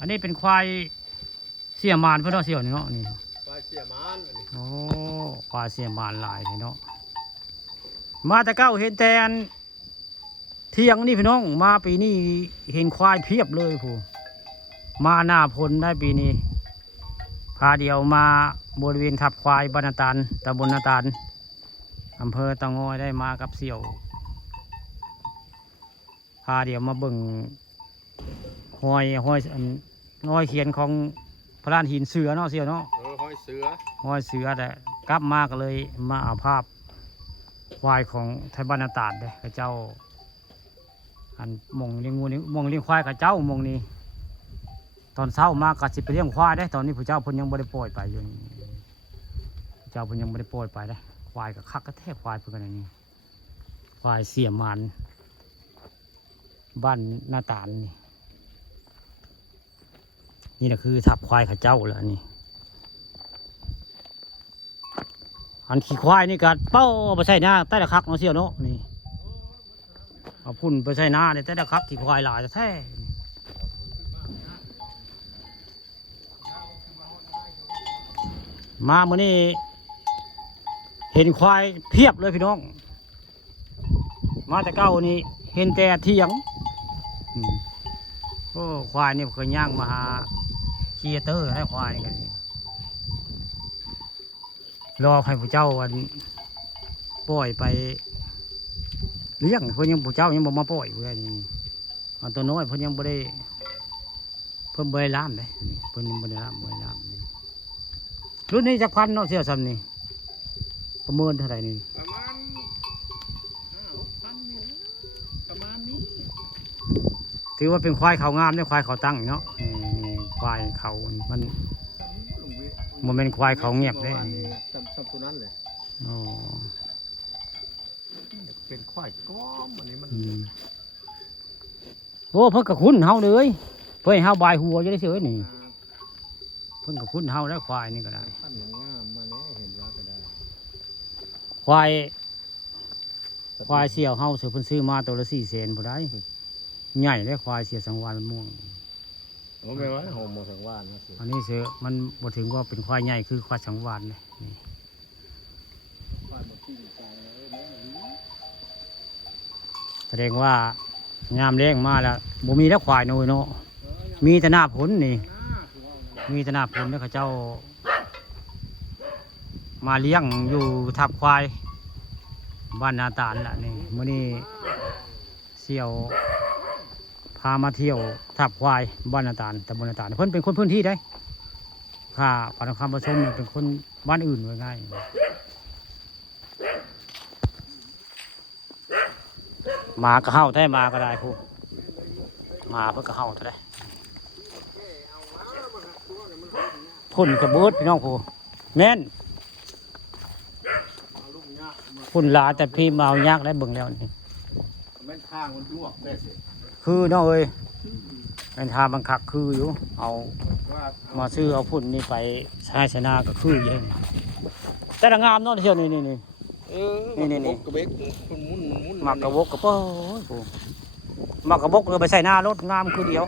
อันนี้เป็นควายเสี่ยมานเพื่อนเนาะเสี่ยวนี่เนาะนี่ควายเสี่ยมานโอ้ควายเสี่ยมานหลายพี่น้องมาแต่เก้าเห็นแต่เที่ยงนี่พี่น้องมาปีนี้เห็นควายเพียบเลยผู้มาหน้าพลได้ปีนี้พาเดียวมาบริเวณทับควายบ้านนาตาลตำบลนาตาลอำเภอเตางอยได้มากับเสี่ยวพาเดียวมาเบิ่งห้อยเขียนของพระลานหินเสือเนาะเสี่ยวเนาะห้อยเสือแต่กลับมาก็เลยมาเอาภาพควายของไทยบ้านนาตาลเลยพระเจ้าอันมงเลี้ยงงูมงเลี้ยงควายกับเจ้ามงนี้ตอนเช้ามากก็สิไปเลี้ยงควายได้ตอนนี้พระเจ้าเพิ่นยังไม่ได้ปล่อยไปอยู่พระเจ้าเพิ่นยังไม่ได้ปล่อยไปได้ควายกับคักก็แทบควายเพิ่นกันอย่างนี้ควายเสี่ยมานบ้านนาตาลนี่แหละคือทับควายข้าเจ้าแล้วนี่อันขี่ควายนี่กัดเป้าไปใส่หน้าใต้ตะคักเนาะเสี่ยวเนาะนี่เอาพุ่นไปใส่หน้าเนี่ยใต้ตะคักขี่ควายหลายแท้มาเมื่อนี้เห็นควายเพียบเลยพี่น้องมาแต่เก้านี่เห็นแต่เถียงโอ้ควายนี่เคยย่างมาหาเคียเตอร์ให้ควายกันรอให้พระเจ้าวันปล่อยไปเลี้ยงเพื่อนยังพระเจ้ายังบอกมาปล่อยเพื่อนนี่อันตัวน้อยเพื่อนยังไม่ได้เพิ่มใบล้ามเลยเพิ่นยังไม่ได้ล้ามใบล้ามรุ่นนี้จะพันเนาะเสียซ้ำนี่ประเมินเท่าไหร่นี่ประมาณ5-6,000นี่ประมาณนี้ถือว่าเป็นควายเขางามเนี่ยควายเขาตั้งเนาะควายเขามันเป็นควายเขาเงียบได้สับตัวนั้นเลยอ๋อเป็นควายก้อมอันนี้มันโอ้เพิ่งกับคุ้นเฮาเลยเพื่อให้เฮาบายหัวจะได้เฉยนี่เพิ่งกับคุ้นเฮาแล้วควายนี่ก็ได้ควายเสี่ยวเฮาเสือเพิ่นซื้อมาตัวละ400,000พอได้ใหญ่ได้ควายเสียสังวาลมันม่วงโอ้ไม่ว่าหอมสังวาลนะอันนี้เสือมันบ่ถึงว่าเป็นควายใหญ่คือควายสังวาลเลยนี่แสดงว่างามเลี้ยงมาแล้วบ่มีแล้วควายน้อยเนาะมีแต่หน้าผลนี่มีแต่หน้าผลแล้วเขาเจ้ามาเลี้ยงอยู่ทับควายบ้านนาตาลละนี่มื้อนี้เสี่ยวพามาเที่ยวทับควายบ้านนาตาลตำบลนาตาลเพิ่นเป็นคนพื้นที่ได้ข้าปานคำผสมเนี่ยเป็นคนบ้านอื่นไว้ง่ายมาก็เห่าได้มาก็ได้ผู้มาเพื่อก็เห่าเท่าไรพุ่นกระเบิดพี่น้องผู้แม่นพุ่นลาแต่พี่มาเอายากได้เบิ่งแล้วนี่มันทางมันลวกได้สิคือน้องเอ้ยเป็นทางบังคับคืออยู่เอามาซื้อเอาพุ่นนี่ไปใช้ชนะก็คือเยอะแต่ละงามเนาะเที่ยวนี่นี่กระเบกมุนหมักกระบกกระโป้หมักกระบกเลยไปใส่หน้ารถงามคือเดียว